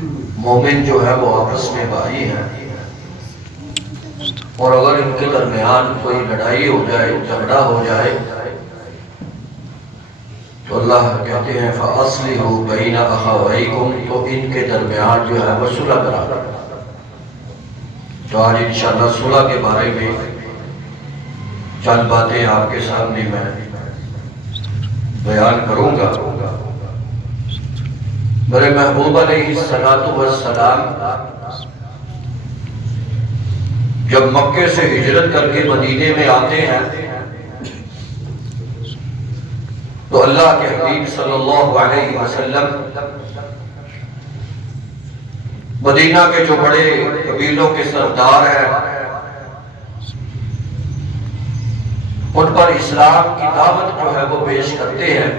مومن جو ہے وہ آپس میں بھائی ہیں، اور اگر ان کے درمیان کوئی لڑائی ہو جائے، جھگڑا ہو جائے، تو اللہ کہتے ہیں فَأَصْلِحُوا بَيْنَ أَخَوَيْكُمْ، تو ان کے درمیان جو ہے وہ صلح کرا دو۔ تو آج انشاءاللہ صلح کے بارے میں چند باتیں آپ کے سامنے میں بیان کروں گا۔ میرے محبوب علیہ السلام جب مکے سے ہجرت کر کے مدینے میں آتے ہیں تو اللہ کے حبیب صلی اللہ علیہ وسلم مدینہ کے جو بڑے قبیلوں کے سردار ہیں ان پر اسلام کی دعوت جو ہے وہ پیش کرتے ہیں،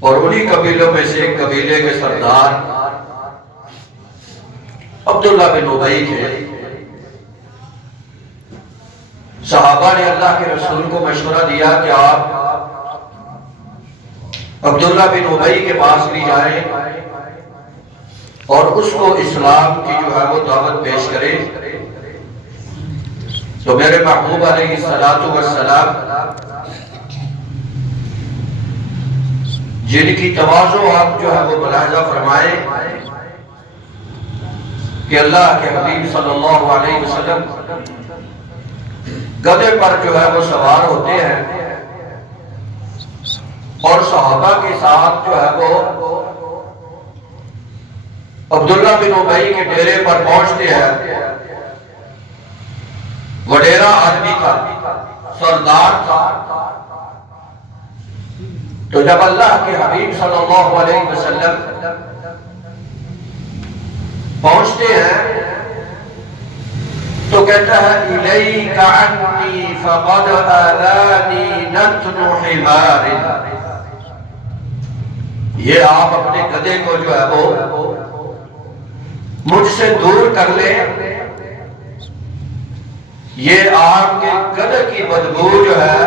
اور انہی قبیلوں میں سے ایک قبیلے کے سردار عبداللہ بن ابی تھے۔ صحابہ نے اللہ کے رسول کو مشورہ دیا کہ آپ عبداللہ بن ابی کے پاس بھی جائیں اور اس کو اسلام کی جو ہے وہ دعوت پیش کریں۔ تو میرے محبوب علیہ السلام جن کی تواضع آپ جو ہے وہ ملاحظہ فرمائے کہ اللہ کے حبیب صلی اللہ علیہ وسلم گدھے پر جو ہے وہ سوار ہوتے ہیں اور صحابہ کے ساتھ جو ہے وہ عبداللہ بن ابی کے ڈیرے پر پہنچتے ہیں۔ وڈیرا آدمی تھا، سردار تھا۔ تو جب اللہ کے حبیب صلی اللہ علیہ وسلم پہنچتے ہیں تو کہتا ہے الیک عنی فقد آذانی نتن حمار، یہ آپ اپنے گدھے کو جو ہے وہ مجھ سے دور کر لیں، یہ آپ کے گدھے کی بدبو جو ہے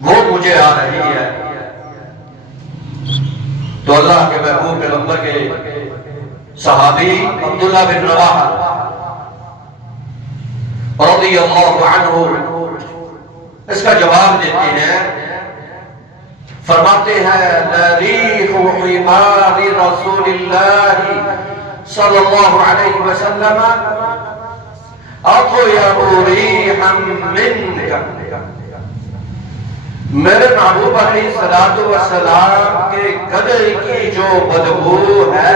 وہ مجھے آ رہی ہے۔ تو اللہ کے محبوب پیغمبر کے صحابی عبداللہ بن رواحہ رضی اللہ عنہ اس کا جواب دیتے ہیں، فرماتے ہیں لَرِيحُ حِمَارِ رَسُولِ اللَّهِ صلی اللہ علیہ وسلم اطیب ریحا منک، میرے محبوب علیہ السلام کے گدھے کی جو بدبو ہے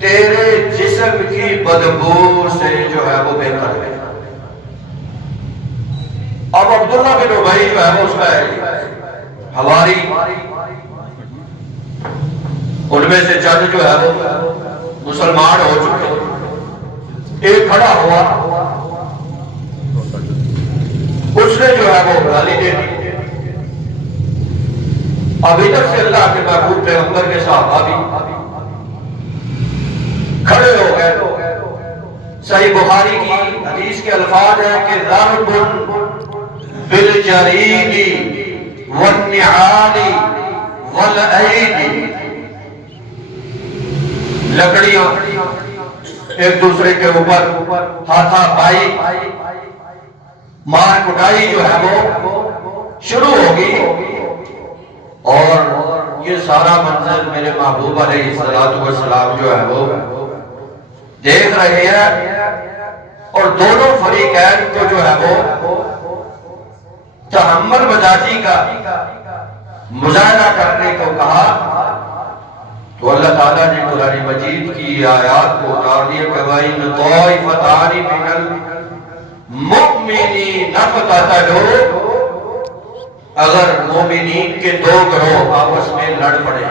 تیرے جسم کی بدبو سے جو ہے وہ بہتر ہے۔ اب عبداللہ بن ابی جو ہے اس کا حواری، ان میں سے چند جو ہے وہ مسلمان ہو چکے، ایک کھڑا ہوا، اس نے جو ہے وہ گالی دے دی۔ اب ادھر سے اللہ کے محبوب پیغمبر کے صحابہ بھی کھڑے ہو گئے۔ صحیح بخاری کی حدیث کے الفاظ ہیں کہ ضرب بالجرید والنعال والعید، لکڑیاں ایک دوسرے کے اوپر ہاتھا پائی، مار کٹائی جو ہے وہ شروع ہوگی، اور یہ سارا منظر میرے محبوب علیہ السلام جو ہے وہ دیکھ رہے ہیں، اور دونوں فریقین کو جو ہے وہ تحمل مزاجی کا مظاہرہ کرنے کو کہا۔ تو اللہ تعالیٰ نے قرآن مجید کی آیات کو اتار دیا کہ وَإِنْ طَائِفَتَانِ مِنَ الْمُؤْمِنِينَ اقْتَتَلُوا، اگر مومنین کے دو گروہ آپس میں لڑ پڑے۔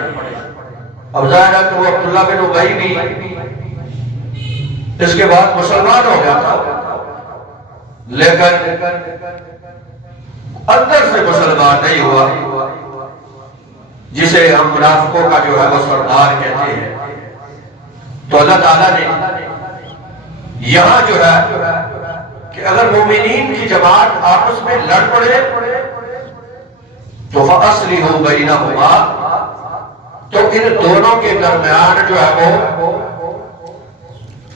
اب ظاہر ہے کہ وہ عبداللہ بن ابی بھی اس کے بعد مسلمان ہو گیا تھا، لیکن اندر سے مسلمان نہیں ہوا، جسے ہم منافقوں کا جو ہے وہ سردار کہتے ہیں۔ تو اللہ تعالیٰ نے یہاں جو ہے کہ اگر مومنین کی جماعت آپس میں لڑ پڑے تو فَأَصْلِحُوا بَيْنَهُمَا، تو ان دونوں کے درمیان جو ہے وہ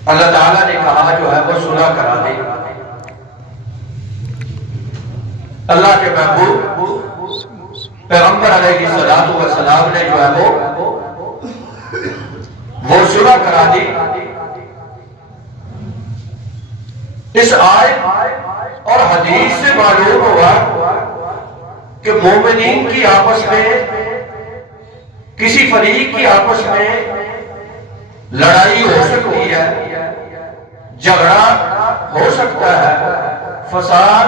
اللہ تعالیٰ نے کہا جو ہے وہ صلح کرا دے. اللہ کے محبوب پیغمبر علیہ السلام نے جو ہے وہ صلح کرا دی. اس آیت اور حدیث سے معلوم ہوا کہ مومنین کی آپس میں کسی فریق کی آپس میں لڑائی ہو سکتی ہے، جھگڑا ہو سکتا ہے، فساد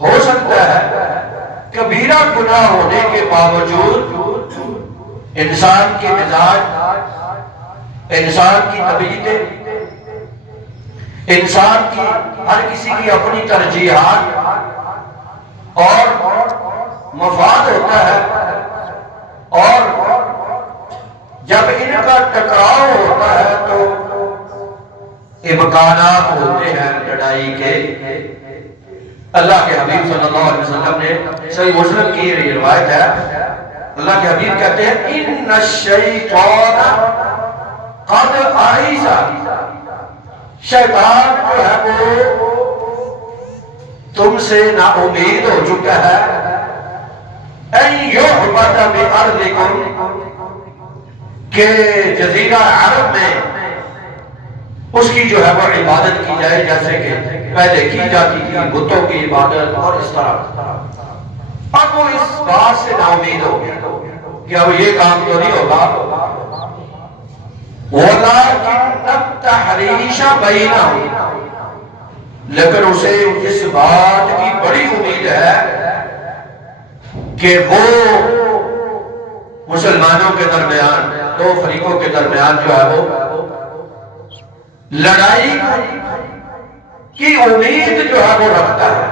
ہو سکتا ہے. کبیرہ گناہ ہونے کے باوجود انسان کے مزاج، انسان کی طبیعتیں، انسان کی ہر کسی کی اپنی ترجیحات اور مفاد ہوتا ہے، اور جب ان کا ٹکراؤ ہوتا ہے تو امکانات ہوتے ہیں لڑائی کے. اللہ کے حبیب صلی اللہ علیہ وسلم نے صحیح مسلم کی یہ روایت ہے، اللہ کے حبیب کہتے ہیں ان الشیطان قد آئیس، شیطان جو ہے وہ تم سے نا امید ہو چکا ہے ان یعبد بارضکم، کہ جزیرہ عرب میں اس کی جو ہے وہ عبادت کی جائے جیسے کہ پہلے کی جاتی تھی، بتوں کی عبادت اور اس طرح. اب وہ اس بات سے نا امید ہو گیا کہ اب یہ کام تو نہیں ہوگا. وَلَٰكِنَّ التَّحْرِيشَ بَيْنَهُمْ، لیکن اسے اس بات کی بڑی امید ہے کہ وہ مسلمانوں کے درمیان، دو فریقوں کے درمیان جو ہے وہ لڑائی کی امید جو ہے وہ رکھتا ہے.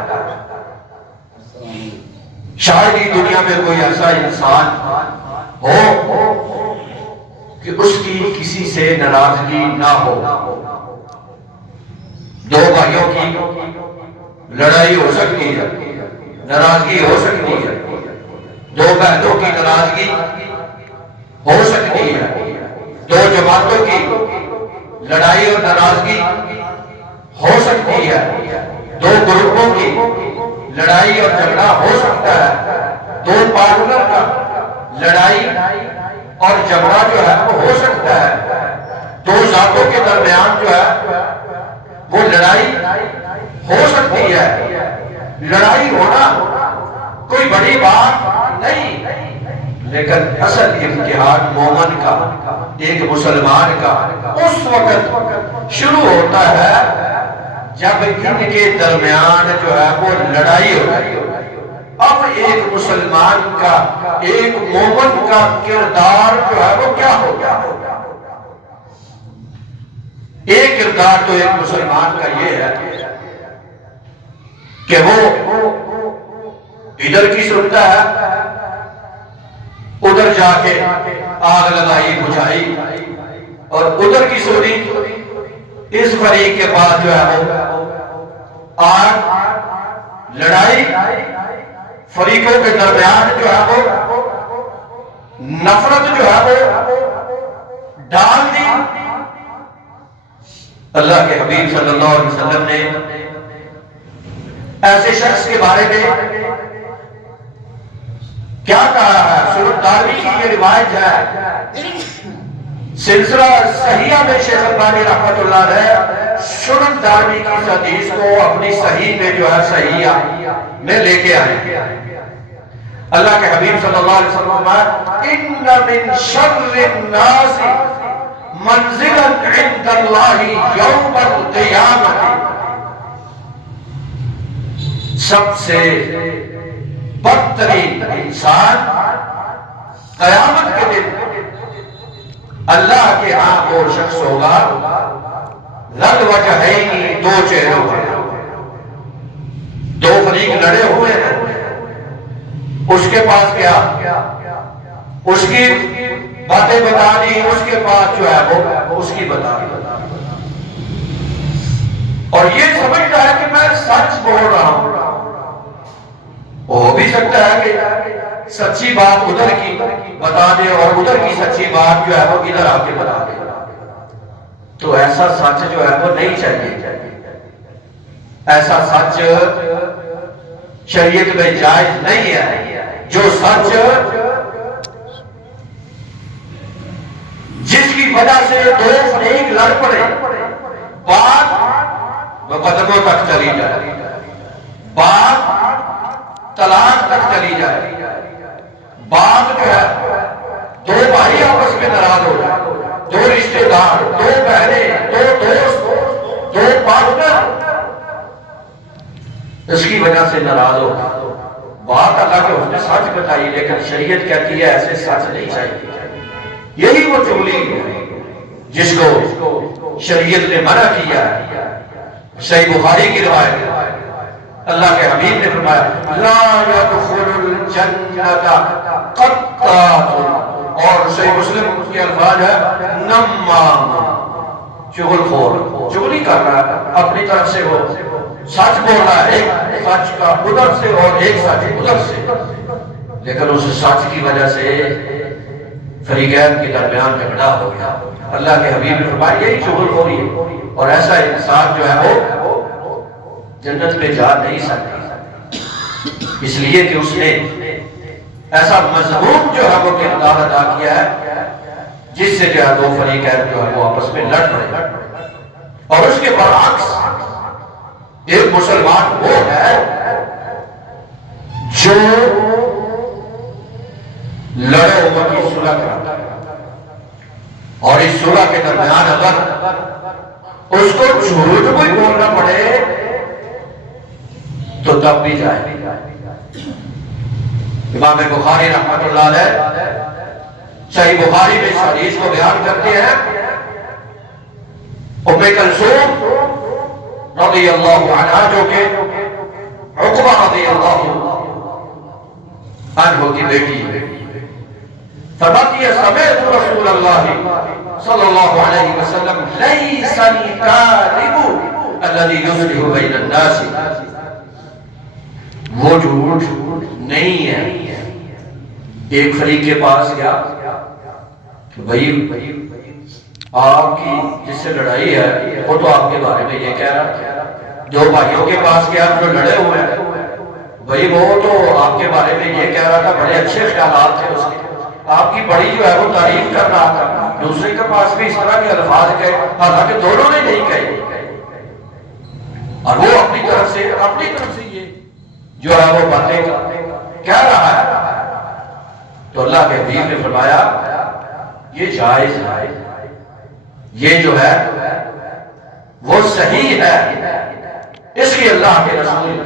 شاید ہی دنیا میں کوئی ایسا انسان ہو کہ اس کی کسی سے ناراضگی نہ ہو. دو بھائیوں کی لڑائی ہو سکتی ہے، ناراضگی ہو سکتی ہے، دو بہنوں کی ناراضگی ہو سکتی ہے، دو جماعتوں کی لڑائی اور ناراضگی ہو سکتی ہے، دو گروپوں کی لڑائی اور جھگڑا ہو سکتا ہے، دو پارٹنر کا لڑائی اور جھگڑا جو ہے وہ ہو سکتا ہے، دو ذاتوں کے درمیان جو ہے وہ لڑائی ہو سکتی ہے. لڑائی ہونا کوئی بڑی بات نہیں، لیکن اصل امتحان مومن کا، ایک مسلمان کا اس وقت شروع ہوتا ہے جب ان کے درمیان جو ہے وہ لڑائی ہو رہی ہے. اب ایک مسلمان کا، ایک مومن کا کردار جو ہے وہ کیا ہوگا؟ ایک کردار تو ایک مسلمان کا یہ ہے کہ وہ ادھر کی سنتا ہے، ادھر جا کے آگ لگائی بجھائی، اور ادھر کی سنی اس فریق کے پاس جو ہے وہ آگ لڑائی، فریقوں کے درمیان جو ہے وہ نفرت جو ہے وہ ڈال دی. اللہ کے حبیب صلی اللہ علیہ وسلم نے ایسے شخص کے بارے میں کیا کہا ہے؟ سنن دارمی کی یہ روایت ہے، سلسلہ صحیحہ میں شیخ البانی رحمۃ اللہ علیہ سنن دارمی کی اس حدیث کو اپنی صحیح میں جو ہے صحیحہ میں لے کے آئے. اللہ کے حبیب صلی اللہ علیہ وسلم ان من شر الناس منزلا عند اللہ یوم القیامت، سب سے بدترین انسان قیامت کے دن اللہ کے ہاں وہ شخص ہوگا ذل وجہین، دو چہروں کا. دو فریق لڑے ہوئے ہیں، اس کے پاس کیا، اس کی باتیں بتا دی، اس کے پاس جو ہے وہ اس کی بتا دی، اور یہ سمجھتا ہے کہ میں سچ بول رہا ہوں. ہو بھی سکتا ہے کہ سچی بات ادھر کی بتا دے اور ادھر کی سچی بات جو ہے وہ ادھر آ کے بتا دے، تو ایسا سچ جو ہے وہ نہیں چاہیے، ایسا سچ شریعت میں جائز نہیں ہے۔ جو سچ جس کی وجہ سے دو فریق لڑ پڑے، بات مقدموں تک چلی جائے، بات طلاق تک چلی جائے، بات جو ہے دو بھائی آپس میں ناراض ہو جائے، دو رشتہ دار، دو بہنیں، دو دوست، دو پارٹنر اس کی وجہ سے ناراض ہو، بات اللہ کے اس نے سچ بتائی، لیکن شریعت کہتی ہے ایسے سچ نہیں چاہیے۔ یہی وہ چغلی ہے جس کو شریعت نے منع کیا ہے۔ صحیح بخاری کی روایت، اللہ کے حبیب نے فرمایا لا يدخل الجنت قطات، اور صحیح مسلم کے الفاظ ہے نمام، چغل خور، چغلی کر رہا ہے اپنی طرف سے، وہ سچ بول رہا ہے ایک سچ کا ادھر سے اور ایک سچ ادھر سے، لیکن اس سچ کی وجہ سے فریقین کے درمیان جھگڑا ہو گیا۔ اللہ کے حبیب نے فرمایا یہی چغل خوری ہے، اور ایسا انسان جو ہے وہ جنت میں جا نہیں سکتا، اس لیے کہ اس نے ایسا مذموم جو ہے وہ کردار ادا کیا ہے جس سے جو ہے دو فریقین جو ہے وہ آپس میں لڑ پڑے۔ اور اس کے برعکس ایک مسلمان وہ ہے جو لڑے ہوئے کی صلح کراتا ہے، اور اس صلح کے درمیان اگر اس کو جھوٹ بھی بولنا پڑے تو تب بھی جائے۔ امام بخاری رحمۃ اللہ علیہ صحیح بخاری میں اس حدیث کو بیان کرتے ہیں، ام کلثوم رضی اللہ عنہ جو کہ عقبہ رضی اللہ عنہ کی بیٹی ہے، فرماتی ہے سمعت رسول اللہ صلی اللہ علیہ وسلم لیس الکاذب الذی یصلح بین الناس، وہ جھوٹ نہیں ہے۔ ایک فریق کے پاس گیا کہ بھائی آپ کی جس سے لڑائی ہے وہ تو آپ کے بارے میں یہ کہہ رہا، دو بھائیوں کے پاس گیا جو لڑے ہوئے ہیں، بھائی وہ تو آپ کے بارے میں یہ کہہ رہا تھا، بڑے اچھے خیالات تھے اس کے، آپ کی بڑی جو ہے وہ تعریف کر رہا تھا، دوسرے کے پاس بھی اس طرح کے الفاظ کہے، حالانکہ دونوں نے نہیں کہے، اور وہ اپنی طرف سے یہ جو ہے وہ باتیں کہہ رہا ہے، تو اللہ کے حبیب نے فرمایا یہ جائز ہے، یہ جو ہے وہ صحیح ہے، اس لیے اللہ کے رسول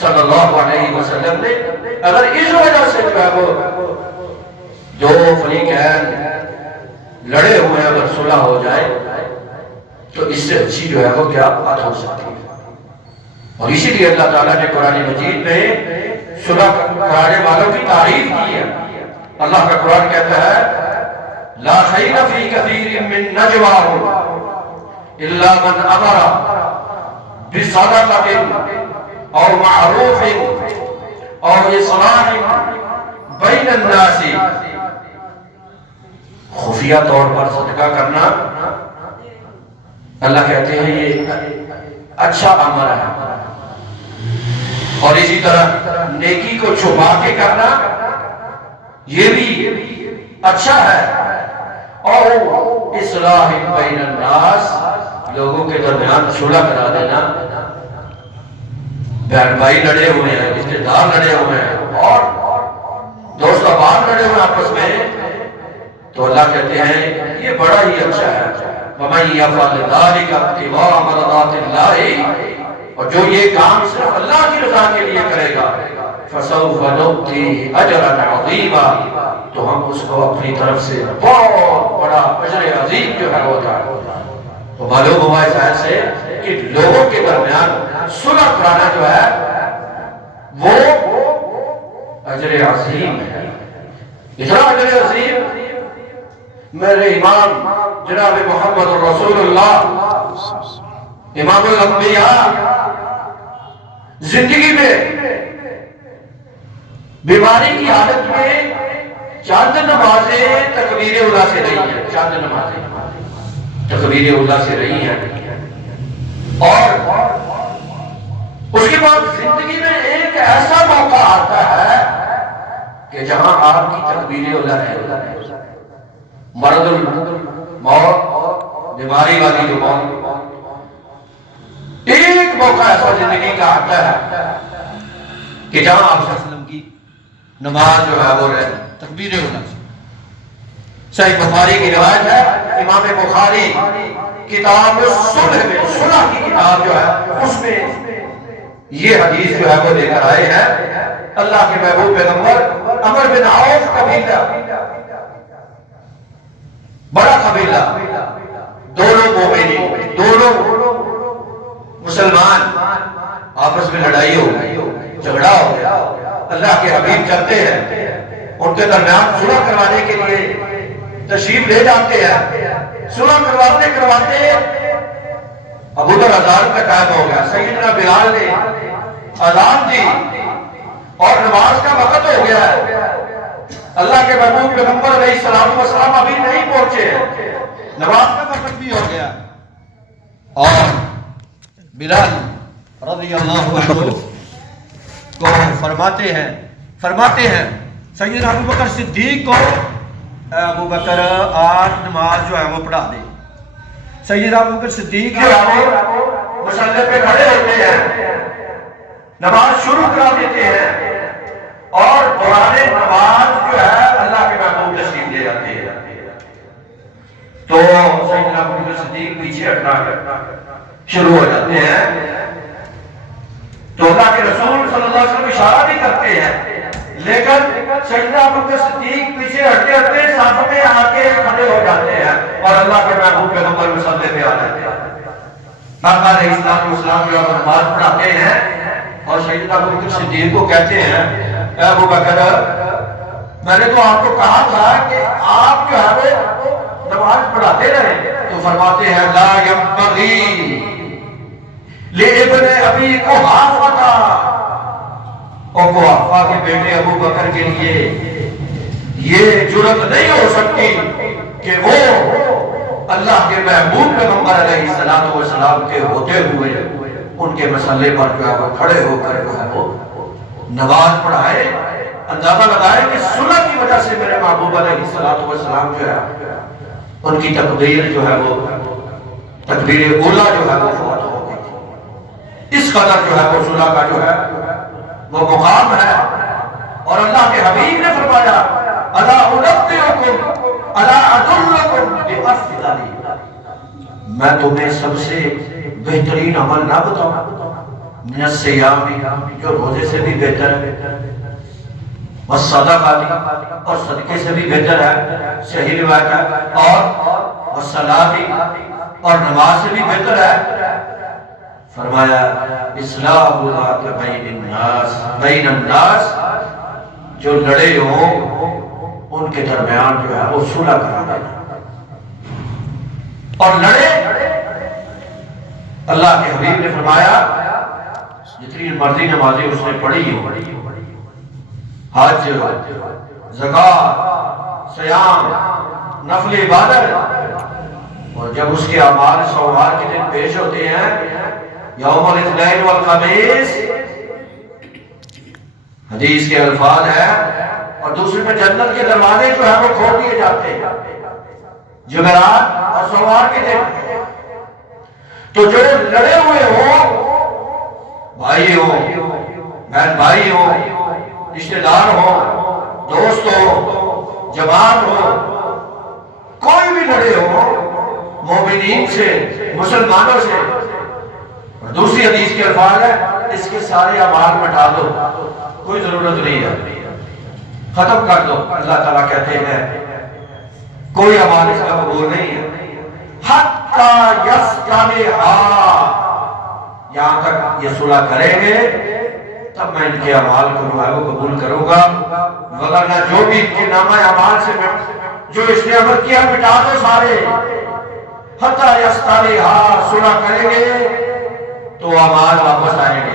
صلی اللہ علیہ وسلم نے اگر اس وجہ سے جو ہے وہ دو فریقین لڑے ہوئے ہیں اگر صلح ہو جائے تو اس سے اچھی جو ہے وہ کیا بات ہو سکتی ہے۔ اور اسی لیے اللہ تعالیٰ نے قرآن مجید میں صلح کرانے والوں کی تعریف کی ہے۔ اللہ کا قرآن کہتا ہے لا خیر فی کثیر من نجواہم الا من امر بصدقۃ او معروف او اصلاح بین الناس، خفیہ طور پر صدقہ کرنا اللہ کہتے ہیں یہ اچھا امر ہے، اور اسی طرح نیکی کو چھپا کے کرنا یہ بھی اچھا ہے، اور اصلاح بین الناس لوگوں کے درمیان صلح کرا دینا، بہن بھائی لڑے ہوئے ہیں، رشتے دار لڑے ہوئے ہیں، اور دوست احباب لڑے ہوئے آپس میں، تو اللہ کہتے ہیں یہ بڑا ہی اچھا ہے۔ وَمَن يَفْعَلْ ذَلِكَ ابْتِغَاءَ مَرْضَاتِ اللَّهِ، اور جو یہ کام صرف اللہ کی رضا کے لیے کرے گا فَسَوْفَ نُؤْتِيهِ أَجْرًا عَظِيمًا، تو ہم اس کو اپنی طرف سے بہت بڑا اجر عظیم جو ہے وہ عطا کریں گے۔ تو معلوم ہوا اس آیت سے کہ لوگوں کے درمیان صلح کرانا جو ہے وہ اجر عظیم ہے، اتنا اجر عظیم میرے امام جناب محمد رسول اللہ امام الانبیاء زندگی میں بیماری کی حالت میں چند نمازیں تکبیر اولیٰ سے رہی ہیں، چند نمازیں تکبیر اولیٰ سے رہی ہیں، اور اس کے بعد زندگی میں ایک ایسا موقع آتا ہے کہ جہاں آپ کی تکبیر اولیٰ ہے، مرض الموت، بیماری والی جو موت، ایک موقع ایسا زندگی کا آتا ہے کہ جہاں آپ صلی اللہ علیہ وسلم کی نماز جو ہے وہ رہے تکبیر اولیٰ سے۔ صحیح بخاری کی روایت ہے، امام بخاری کتاب صلح میں، صلح کی کتاب جو ہے اس میں یہ حدیث جو ہے وہ لے کر آئے ہیں۔ اللہ کے محبوب پیغمبر عمر بن عوف قبیلہ، بڑا قبیلہ، دونوں مومنین، دونوں مسلمان، آپس میں لڑائی ہو گئی، جھگڑا ہو گیا، اللہ کے حبیب چلتے ہیں، ان کے درمیان صلح کروانے کے لیے تشریف لے جاتے ہیں، صلح کرواتے ابو ذر اذان کا ٹائم ہو گیا، سیدنا بلال نے اذان دی اور نماز کا وقت ہو گیا ہے، اللہ کے محبوب پیغمبر علیہ السلام والسلام ابھی نہیں پہنچے، نماز کا وقت بھی ہو گیا، اور بلال رضی اللہ عنہ کو فرماتے ہیں سیدنا ابو بکر صدیق کو، اے ابو بکر آج نماز جو ہے وہ پڑھا دے۔ سیدنا ابو بکر صدیق جو ہے مصلی پہ کھڑے ہوتے ہیں، نماز شروع کرا دیتے ہیں، اور دوران نماز جو ہے اللہ کے محبوب تشریف لے جاتے ہیں، تو سیدنا ابو بکر صدیق پیچھے ہٹنا شروع ہو جاتے ہیں، تو اللہ کے رسول صلی اللہ علیہ وسلم اشارہ بھی کرتے ہیں، لیکن سیدنا ابو بکر صدیق پیچھے ہٹتے صف میں آ کے کھڑے ہو جاتے ہیں، اور اللہ کے محبوب پیغمبر مصلی پہ آ جاتے ہیں۔ آقا علیہ السلام جو نماز پڑھاتے ہیں، اور سیدنا ابو بکر صدیق کو کہتے ہیں، اے ابو بکر میں نے تو آپ کو کہا تھا کہ آپ جو ہے وہ نماز پڑھاتے رہے، تو فرماتے ہیں لا ينبغي لابن ابی قحافہ، اور قحافہ کے بیٹے ابو بکر کے لیے یہ جرات نہیں ہو سکتی کہ وہ اللہ کے محبوب پیغمبر علیہ السلام کے ہوتے ہوئے ان کے مسئلے پر جو ہے وہ کھڑے ہو کر جو ہے وہ نماز پڑھائے۔ اندازہ لگائے کہ صلح کی وجہ سے میرے محبوب علیہ السلام جو ہے ان کی تقدیر جو ہے وہ تکبیر اولیٰ جو ہے وہ فوت ہو گئی۔ اس قدر جو ہے وہ صلح کا جو ہے وہ مقام ہے، اور اللہ کے حبیب نے فرمایا الا انبئکم الا ادلکم بافضل، میں تمہیں سب سے بہترین عمل نہ بتاؤں، من الصیام، جو روزے سے بھی بہتر ہے، والصدقہ، اور صدقے سے بھی بہتر ہے، صحیح روایت ہے، اور والصلاۃ، اور نماز سے بھی بہتر ہے۔ فرمایا اصلاح ذات بین الناس، جو لڑے ہوں ان کے درمیان جو ہے وہ صلح کرا دینا، اور لڑے اللہ کے حبیب نے فرمایا جتنی مرضی نمازیں اس نے پڑھی ہو، حج، زکوٰۃ، صیام، نفل عبادت، اور جب اس کے اعمال سوموار کے دن پیش ہوتے ہیں، یوم الاثنین والخمیس، حدیث کے الفاظ ہیں، اور دوسرے میں جنت کے دروازے جو ہے وہ کھول دیے جاتے ہیں جمعرات اور سوموار کے دن۔ تو جو لڑے ہوئے ہوں، بھائی ہوں، بہن بھائی ہوں، رشتہ دار ہوں، دوست ہوں، جماعت ہوں، کوئی بھی لڑے ہوں مومنین سے، مسلمانوں سے، اور دوسری حدیث کے الفاظ ہے اس کے سارے اعمال مٹا دو، کوئی ضرورت نہیں ہے، ختم کر دو۔ اللہ تعالیٰ کہتے ہیں کوئی اعمال اس کا قبول نہیں ہے، حتی یصطلحا، یہاں تک یہ صلح کریں گے تب میں ان کے اعمال کو جو ہے وہ قبول کروں گا، وگرنہ جو بھی ان کے نامہ اعمال سے جو اس نے عمل کیا مٹا دو سارے۔ حتی یصطلحا، صلح کریں گے تو اعمال واپس آئیں گے،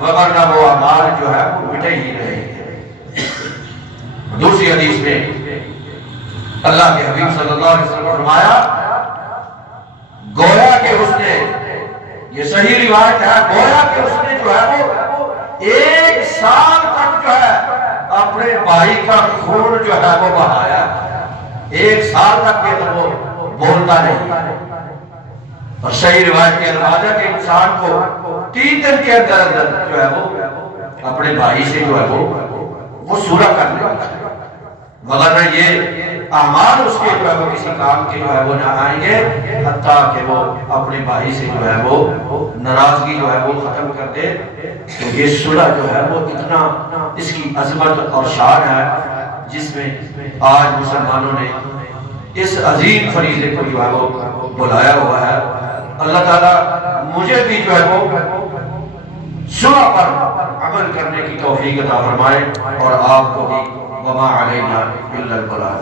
وگرنہ وہ اعمال جو ہے وہ مٹے ہی رہیں گے۔ دوسری حدیث میں اللہ کے حبیب صلی اللہ علیہ وسلم نے فرمایا گویا کہ اس نے، یہ صحیح روایت ہے، گویا کہ اس نے جو ہے وہ 1 سال تک جو ہے اپنے بھائی کا خون جو ہے وہ بہایا، 1 سال تک کہ وہ بولتا نہیں۔ اور صحیح روایت کے الفاظ ہے کہ انسان کو 3 دن کے اندر جو ہے وہ اپنے بھائی سے جو ہے وہ صلح کر لے، وغیرہ یہ اعمال اس کے جو ہے وہ کسی کام کے جو ہے وہ نہ آئیں گے حتیٰ کہ وہ اپنے بھائی سے جو ہے وہ ناراضگی جو ہے وہ ختم کر دے۔ تو یہ صلح جو ہے وہ اتنا اس کی عظمت اور شان ہے جس میں آج مسلمانوں نے اس عظیم فریضے کو جو ہے وہ بلایا ہوا ہے۔ اللہ تعالیٰ مجھے بھی جو ہے وہ صلح پر عمل کرنے کی توفیق عطا فرمائے اور آپ کو بھی وما علینا الا البلاغ۔